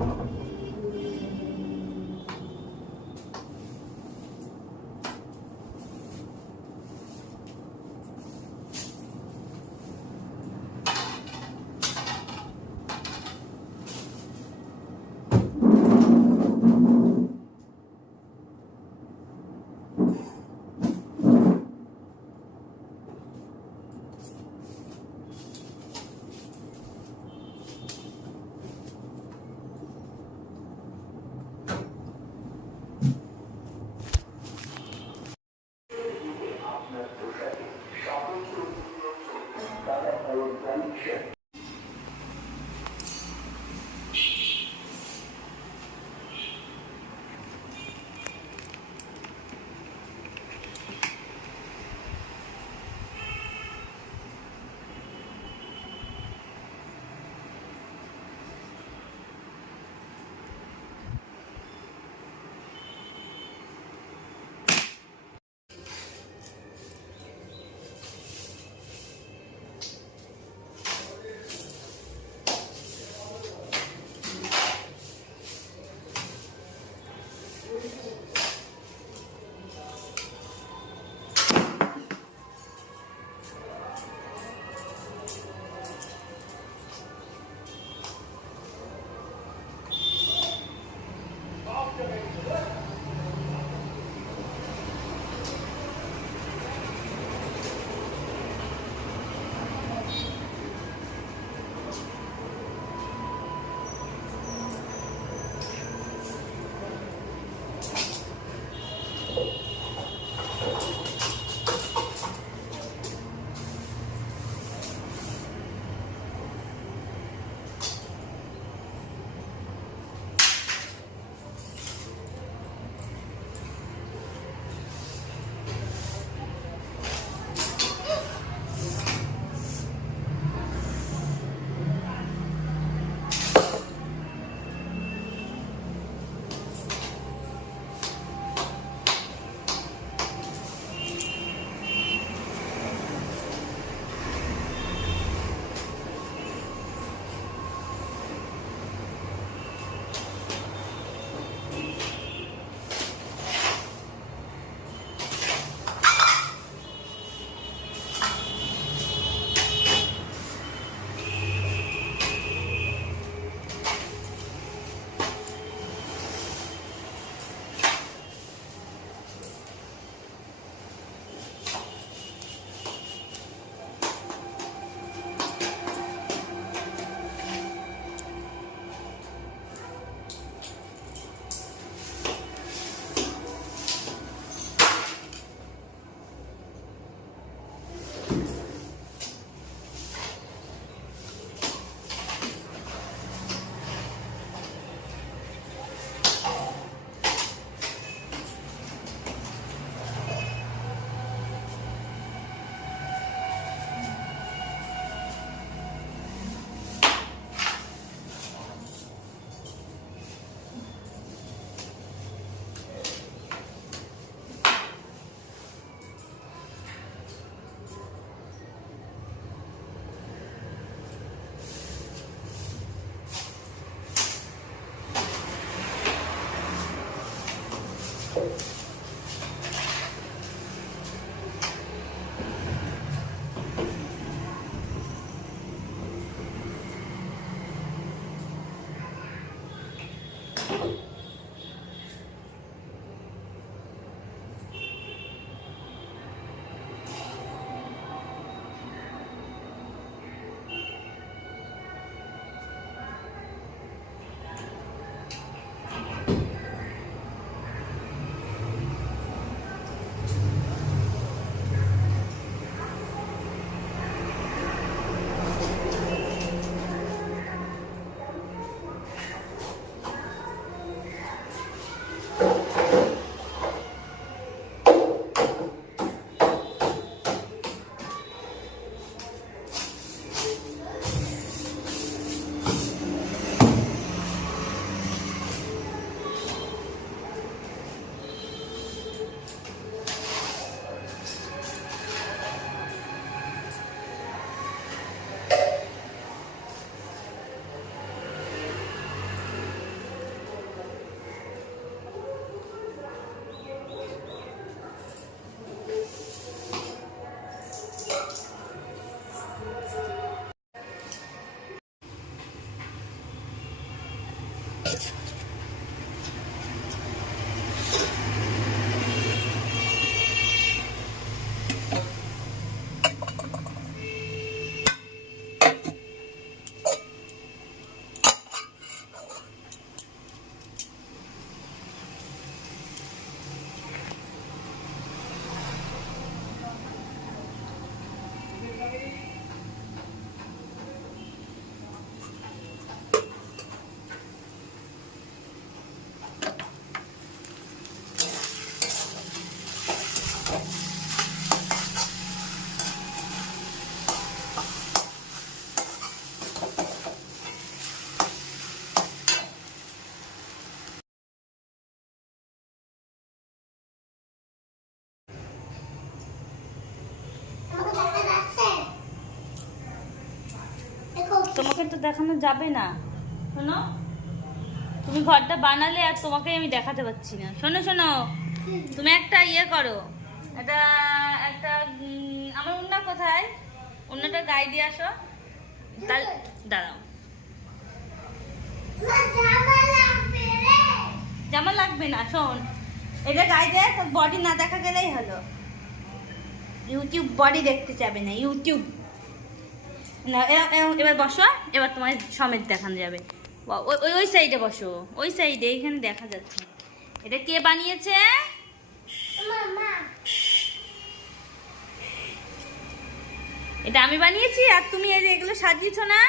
ও তোমাকে তো দেখানো যাবে না। শোনো। তুমি ঘরটা বানালে আর তোমাকে আমি দেখাতে পাচ্ছি না। শোনো শোনো। তুমি একটা ইয়ে করো। একটা একটা আমার উন্না কোথায়? উন্নাটা গায়ে দিয়ে আসো। তার দাঁড়াও। জামা লাগবে না শোন। এটা গায়ে দেয় বডি না দেখা গেলেই হলো। ইউটিউব বডি দেখতে চাবে না ইউটিউব না এবার বসো, এবার তোমার সমেত দেখানো যাবে। ওই ওই- সাইডে বসো, ওই সাইডে এইখানে দেখা যাচ্ছে এটা কে বানিয়েছে? এটা আমি বানিয়েছি, আর তুমি এই যে এগুলো সাজিয়েছো না?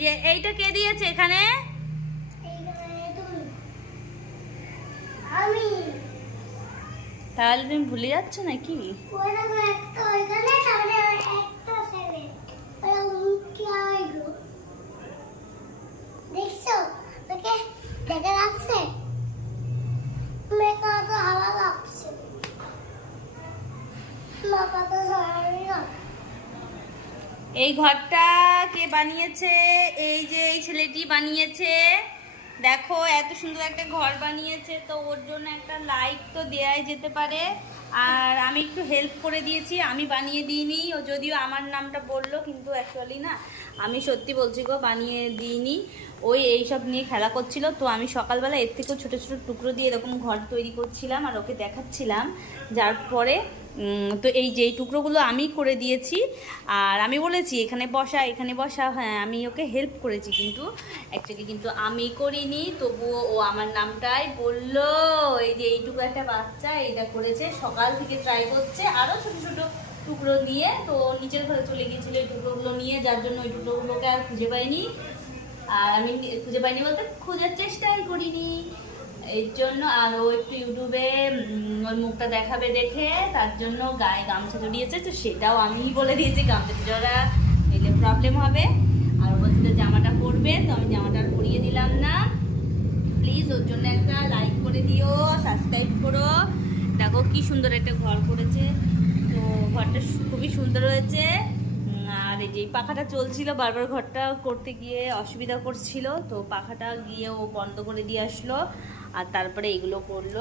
যে এইটা কে দিয়েছে এখানে? তাহলে তুমি ভুলে যাচ্ছ নাকি ওরা একটা ওইখানে তাহলে একটা ছেলে ওরা উঠে আইলো দেখছ? তোকে দেখা যাচ্ছে? মেয়ে কত হাওয়া লাগছে মা কত এই ঘরটা কে বানিয়েছে? এই যে এই ছেলেটি বানিয়েছে। দেখো, এত সুন্দর একটা ঘর বানিয়েছে, তো ওর জন্য একটা লাইক তো দেয়াই যেতে পারে। আর আমি একটু হেল্প করে দিয়েছি, আমি বানিয়ে দিইনি, ও যদিও আমার নামটা বলল, কিন্তু অ্যাকচুয়ালি না, আমি সত্যি বলছি গো, বানিয়ে দিইনি। ওই এইসব নিয়ে খেলা করছিল, তো আমি সকালবেলা এর থেকেও ছোটো ছোটো টুকরো দিয়ে এরকম ঘর তৈরি করছিলাম আর ওকে দেখাচ্ছিলাম। যার পরে তো এই যে এই টুকরোগুলো আমি করে দিয়েছি, আর আমি বলেছি, এখানে বসা এখানে বসা হ্যাঁ আমি ওকে হেল্প করেছি কিন্তু অ্যাকচুয়ালি কিন্তু আমি করিনি, তবুও ও আমার নামটাই বলল, এই যে এইটুকু একটা বাচ্চা, এটা করেছে, সকাল থেকে ট্রাই করছে আরও ছোটো ছোটো টুকরো নিয়ে তো নিচের ঘরে চলে গিয়েছিল এই টুকরোগুলো নিয়ে, যার জন্য ওই টুকরোগুলোকে আর খুঁজে পাইনি। আর আমি খুঁজে পাইনি বলতে, খোঁজার চেষ্টাই করিনি। এর জন্য আর ও একটু ইউটিউবে ওর মুখটা দেখাবে দেখে, তার জন্য গায়ে গামছা জড়িয়েছে, তো সেটাও আমিই বলে দিয়েছি, গামছা জড়া এলে প্রবলেম হবে। আর বলছে জামাটা পরবে, তো আমি জামাটা পরিয়ে দিলাম না। প্লিজ ওর জন্য একটা লাইক করে দিও সাবস্ক্রাইব করো। দেখো কি সুন্দর একটা ঘর করেছে। তো ঘরটা খুবই সুন্দর হয়েছে। আর এই যে পাখাটা চলছিল, বারবার ঘরটা করতে গিয়ে অসুবিধা করছিল, তো পাখাটা গিয়ে ও বন্ধ করে দিয়ে আসলো। আর তারপরে এগুলো করল।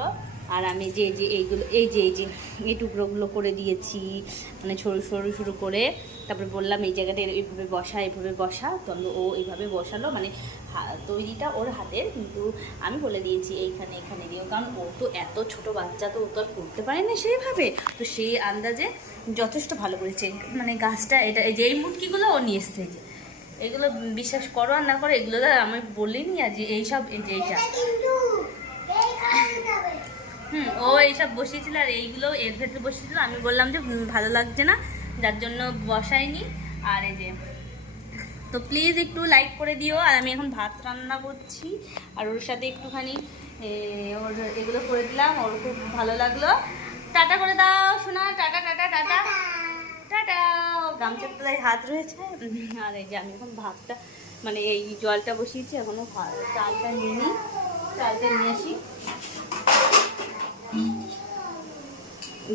আর আমি যে যে এইগুলো, এই যে এই যে, এই টুকরোগুলো করে দিয়েছি মানে সরু সরু, শুরু করে। তারপরে বললাম, এই জায়গাটা এইভাবে বসা এইভাবে বসা। তো ও এইভাবে বসালো মানে তৈরিটা ওর হাতের। কিন্তু আমি বলে দিয়েছি, এইখানে, এখানে দিও। কারণ ও তো এত ছোট বাচ্চা, তো ও তো আর করতে পারে না সেইভাবে তো সেই আন্দাজে যথেষ্ট ভালো করেছে। মানে গাছটা, এটা, এই যে, এই মুটকিগুলো ও নিয়ে এসছে এগুলো বিশ্বাস করো আর না করো, এগুলো আমি বলিনি আর যে এইসব, এই যে এইটা কিন্তু এই কারণে যাবে হুম ও এইসব বসিয়েছিল আর এইগুলো এর ভেতরে বসিয়েছিল। আমি বললাম যে ভালো লাগছে না যার জন্য বসাইনি আর এই যে তো প্লিজ একটু লাইক করে দিও। আর আমি এখন ভাত রান্না করছি। আর ওর সাথে একটুখানি ওর এগুলো করে দিলাম। ওর খুব ভালো লাগল। টাটা করে দাও শোনা টাটা টাটা টাটা। টাটা। গামছার তলায় হাত রয়েছে। আর এই যে আমি এখন ভাতটা মানে এই জলটা বসিয়েছি। এখনও ভা- চালটা নিয়ে নিই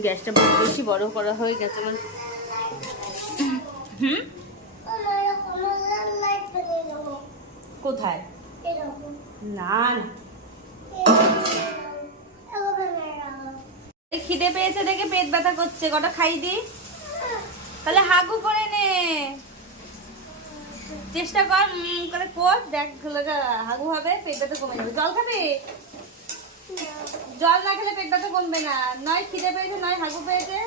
গ্যাসটা বেশি বড় করা হয়ে গেছে আমার। হুম? কোথায়? না খিদে পেয়েছে দেখে পেট ব্যথা করছে, কটা খাই দি তাহলে হাগু করে নে। চেষ্টা কর করে কর দেখ হাগু হবে পেট ব্যথা কমে যাবে। জল খাবে? জল না খেলে পেট ব্যথা কমবে না। নয় খিদে পেয়েছে নয় হাগু পেয়েছে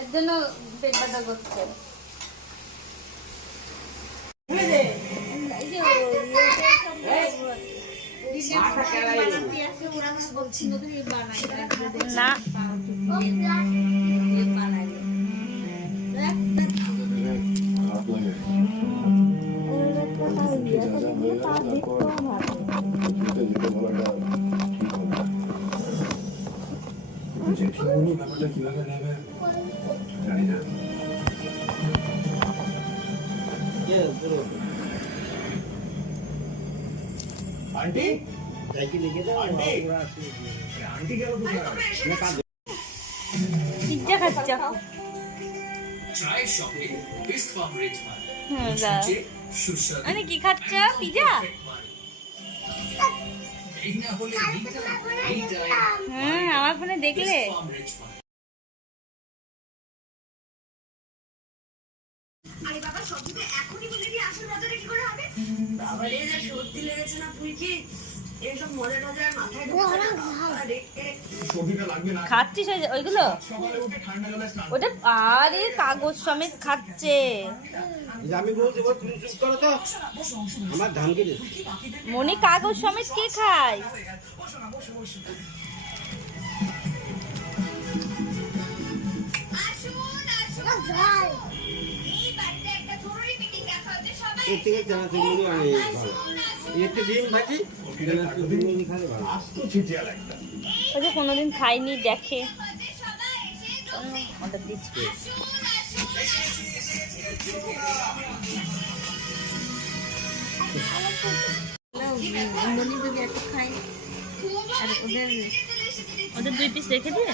এর জন্য পেট ব্যথা করছে। না। জেঠিমনি ব্যাপারটা কীভাবে নেবে জানি না আন্টি আন্টি গেল পিজ্জা খাচ্ছে মানে কি খাচ্ছ? পিজা হ্যাঁ আমার ফোনে দেখলে বেস্ট ফার্ম রেঞ্জ এখনই বলে যা সর্দি লেগেছে না করে হবে বাবা রে মাথায় ওরা ঘাম। আরে সর্দিটা লাগবে না খাচ্ছিস ওই- ওইগুলো? ওটা আরে কাগজ সমেত খাচ্ছে। এই যে আমি বলছি বল তুমি চুপ করো তো। আমার ধান কেটে মনে কাগজ সমেত কে খায়? জল এর থেকে অনেক ভালো ডিম ভাজি খালে ভালো ওই যে কোনোদিন খাইনি দেখে। অর্ডার দিচ্ছি। ওদের দুই পিস রেখে দিয়ে?